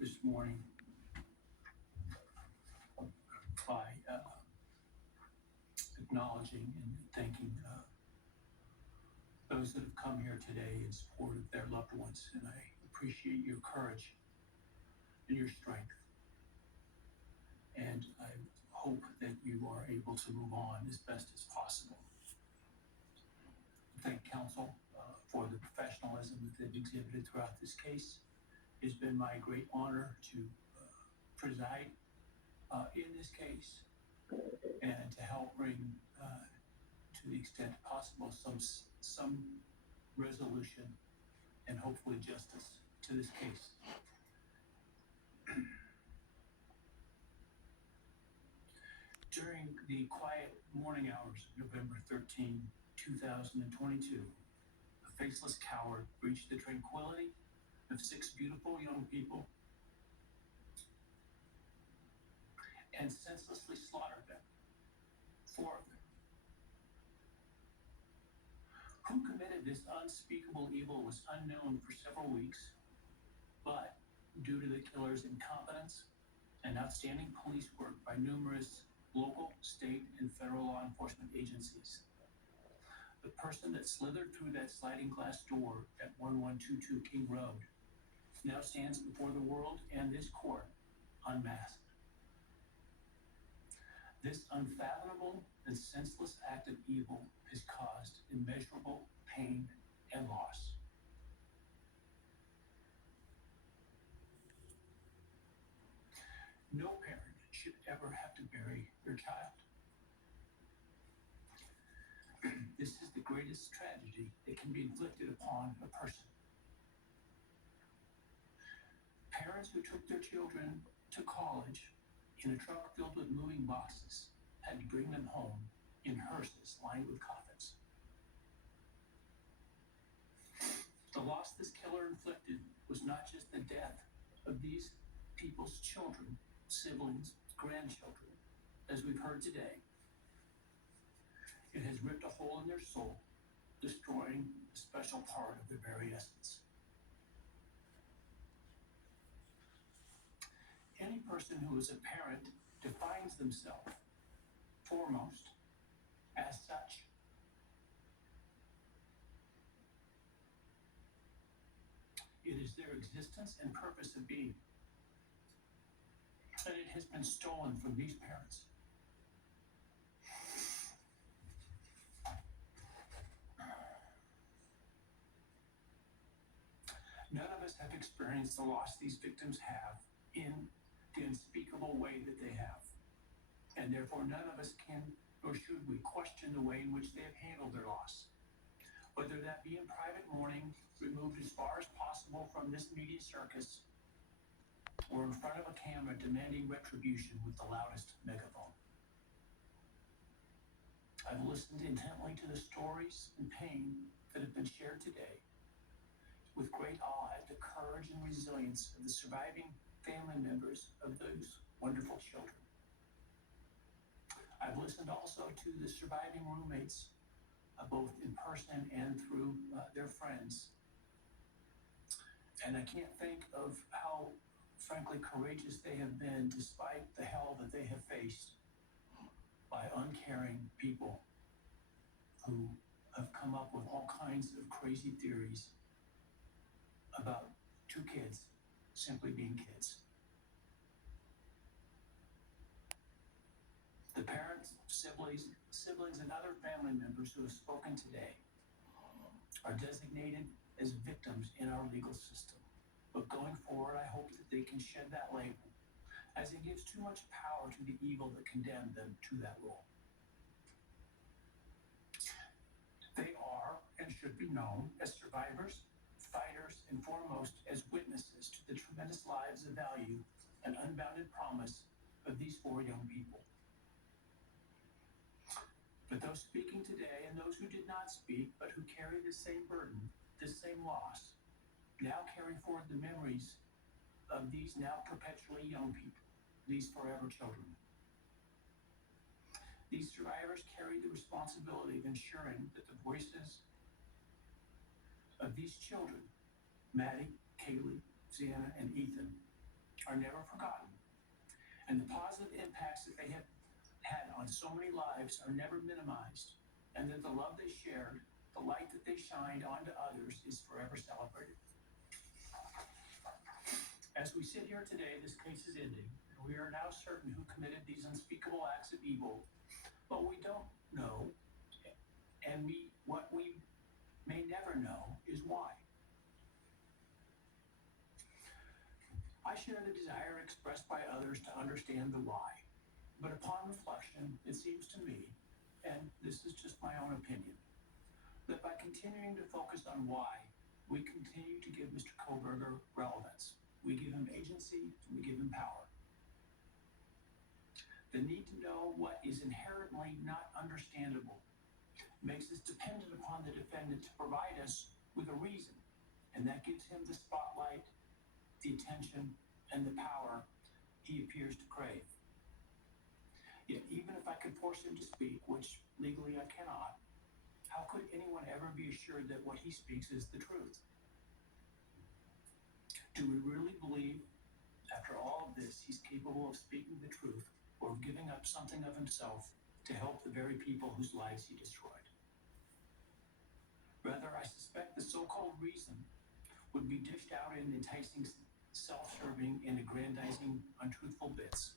this morning by acknowledging and thanking those that have come here today in support of their loved ones. And I appreciate your courage and your strength. And I hope that you are able to move on as best as possible. Thank counsel for the professionalism that they've exhibited throughout this case. It's been my great honor to preside in this case and to help bring, to the extent possible, some resolution and hopefully justice to this case. During the quiet morning hours of November 13, 2022, a faceless coward breached the tranquility of 6 beautiful young people and senselessly slaughtered them, 4 of them. Who committed this unspeakable evil was unknown for several weeks, but due to the killer's incompetence and outstanding police work by numerous local, state, and federal law enforcement agencies, the person that slithered through that sliding glass door at 1122 King Road now stands before the world and this court unmasked. This unfathomable and senseless act of evil has caused immeasurable pain and loss. No parent should ever have to bury their child. This is the greatest tragedy that can be inflicted upon a person. Parents who took their children to college in a truck filled with moving boxes had to bring them home in hearses lined with coffins. The loss this killer inflicted was not just the death of these people's children, siblings, grandchildren, as we've heard today. It has ripped a hole in their soul, destroying a special part of their very essence. Any person who is a parent defines themselves foremost as such. It is their existence and purpose of being. And it has been stolen from these parents. None of us have experienced the loss these victims have in the unspeakable way that they have. And therefore, none of us can or should we question the way in which they have handled their loss. Whether that be in private mourning, removed as far as possible from this media circus, or in front of a camera demanding retribution with the loudest megaphone. I've listened intently to the stories and pain that have been shared today with great awe at the courage and resilience of the surviving family members of those wonderful children. I've listened also to the surviving roommates, both in person and through their friends. And I can't think of how, frankly, courageous they have been despite the hell that they have faced by uncaring people who have come up with all kinds of crazy theories about 2 kids simply being kids. The parents, siblings, and other family members who have spoken today are designated as victims in our legal system. But going forward, I hope that they can shed that label, as it gives too much power to the evil that condemned them to that role. They are and should be known as survivors, fighters, and foremost as witnesses to the tremendous lives of value and unbounded promise of these 4 young people. But those speaking today and those who did not speak, but who carry the same burden, the same loss, now carry forward the memories of these now perpetually young people, these forever children. These survivors carry the responsibility of ensuring that the voices of these children, Maddie, Kaylee, Xana, and Ethan, are never forgotten, and the positive impacts that they have had on so many lives are never minimized, and that the love they shared, the light that they shined onto others, is forever celebrated. As we sit here today, this case is ending, and we are now certain who committed these unspeakable acts of evil, but we don't know, and what we may never know is why. I share the desire expressed by others to understand the why, but upon reflection, it seems to me, and this is just my own opinion, that by continuing to focus on why, we continue to give Mr. Kohberger relevance. We give him agency, and we give him power. The need to know what is inherently not understandable makes us dependent upon the defendant to provide us with a reason, and that gives him the spotlight, the attention, and the power he appears to crave. Yet even if I could force him to speak, which legally I cannot, how could anyone ever be assured that what he speaks is the truth? Do we really believe, after all of this, he's capable of speaking the truth or of giving up something of himself to help the very people whose lives he destroyed? Rather, I suspect the so-called reason would be dished out in enticing, self-serving, and aggrandizing untruthful bits,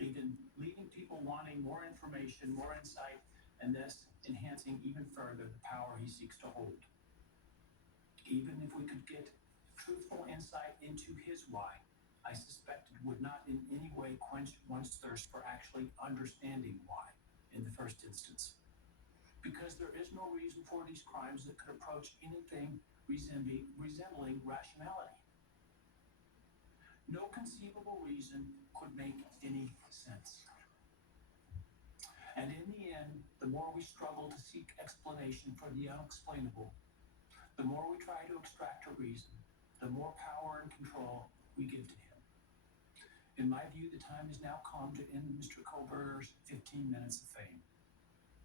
leaving people wanting more information, more insight, and thus enhancing even further the power he seeks to hold. Even if we could get truthful insight into his why, I suspect it would not in any way quench one's thirst for actually understanding why in the first instance. Because there is no reason for these crimes that could approach anything resembling rationality. No conceivable reason could make any sense. And in the end, the more we struggle to seek explanation for the unexplainable, the more we try to extract a reason, the more power and control we give to him. In my view, the time has now come to end Mr. Kohberger's 15 minutes of fame.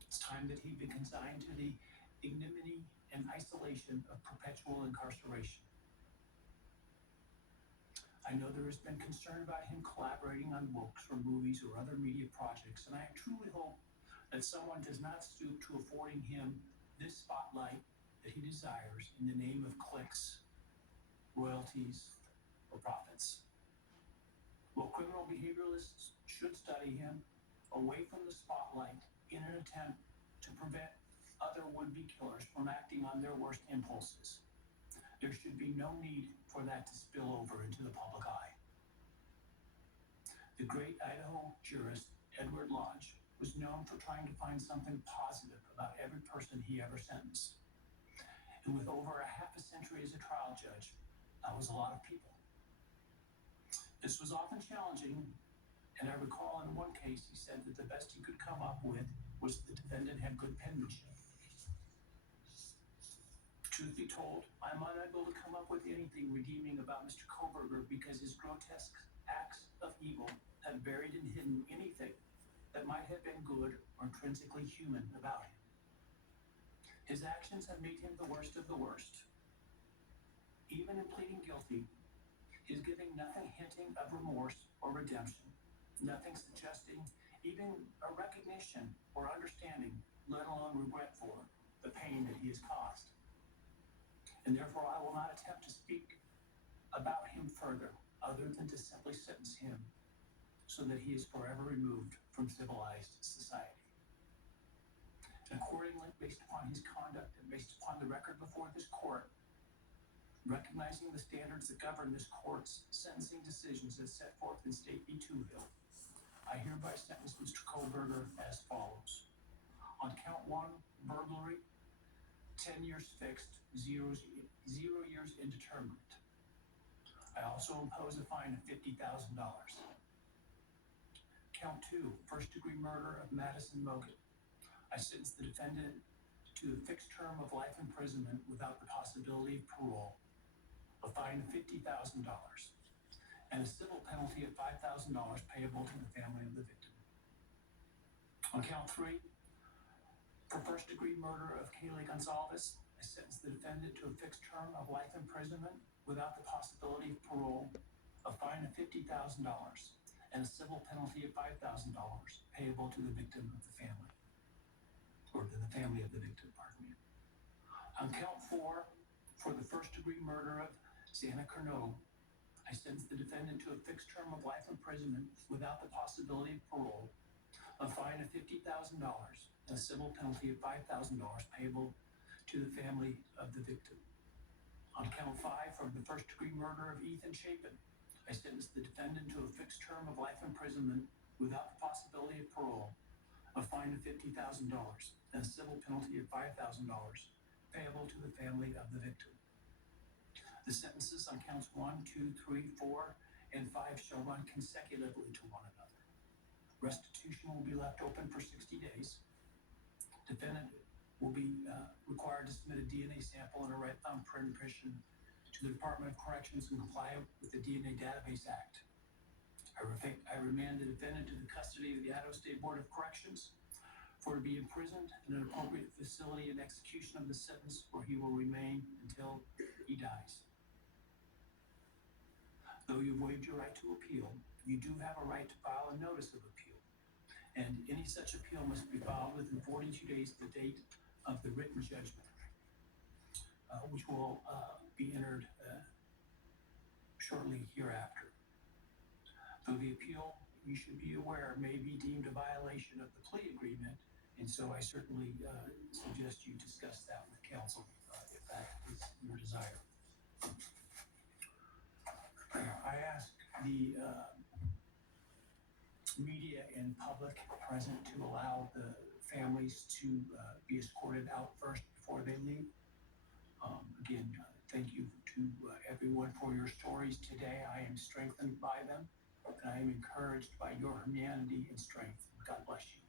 It's time that he be consigned to the ignominy and isolation of perpetual incarceration. I know there has been concern about him collaborating on books or movies or other media projects, and I truly hope that someone does not stoop to affording him this spotlight that he desires in the name of clicks, royalties, or profits. Well, criminal behavioralists should study him away from the spotlight in an attempt to prevent other would-be killers from acting on their worst impulses. There should be no need for that to spill over into the public eye. The great Idaho jurist Edward Lodge was known for trying to find something positive about every person he ever sentenced. And with over a half a century as a trial judge, that was a lot of people. This was often challenging, and I recall in one case he said that the best he could come up with was the defendant had good penmanship. Truth be told, I'm unable to come up with anything redeeming about Mr. Kohberger because his grotesque acts of evil have buried and hidden anything that might have been good or intrinsically human about him. His actions have made him the worst of the worst. Even in pleading guilty, he's giving nothing hinting of remorse or redemption, nothing suggesting even a recognition or understanding, let alone regret for the pain that he has caused. And therefore, I will not attempt to speak about him further, other than to simply sentence him so that he is forever removed from civilized society. And accordingly, based upon his conduct and based upon the record before this court, recognizing the standards that govern this court's sentencing decisions as set forth in State v. Tuville, I hereby sentence Mr. Kohberger as follows. On count 1, burglary, 10 years fixed, 0 years indeterminate. I also impose a fine of $50,000. Count 2, first-degree murder of Madison Mogan. I sentence the defendant to a fixed term of life imprisonment without the possibility of parole, a fine of $50,000, and a civil penalty of $5,000 payable to the family of the victim. On count 3, for first-degree murder of Kaylee Gonzalez, I sentence the defendant to a fixed term of life imprisonment without the possibility of parole, a fine of $50,000 and a civil penalty of $5,000 payable to the victim of the family, or to the family of the victim, pardon me. On count 4, for the first-degree murder of Xana Carnot, I sentenced the defendant to a fixed term of life imprisonment without the possibility of parole, a fine of $50,000, and a civil penalty of $5,000 payable to the family of the victim. On count 5, for the first-degree murder of Ethan Chapin, I sentenced the defendant to a fixed term of life imprisonment without the possibility of parole, a fine of $50,000, and a civil penalty of $5,000 payable to the family of the victim. The sentences on counts 1, 2, 3, 4, and 5 shall run consecutively to one another. Restitution will be left open for 60 days. Defendant will be required to submit a DNA sample and a right thumb print impression to the Department of Corrections and comply with the DNA Database Act. I remand the defendant to the custody of the Idaho State Board of Corrections for to be imprisoned in an appropriate facility in execution of the sentence where he will remain until he dies. Though you've waived your right to appeal, you do have a right to file a notice of appeal, and any such appeal must be filed within 42 days of the date of the written judgment, which will be entered shortly hereafter. Though the appeal, you should be aware, may be deemed a violation of the plea agreement, and so I certainly suggest you discuss that with counsel if that is your desire. I ask the media and public present to allow the families to be escorted out first before they leave. Again, thank you to everyone for your stories today. I am strengthened by them, and I am encouraged by your humanity and strength. God bless you.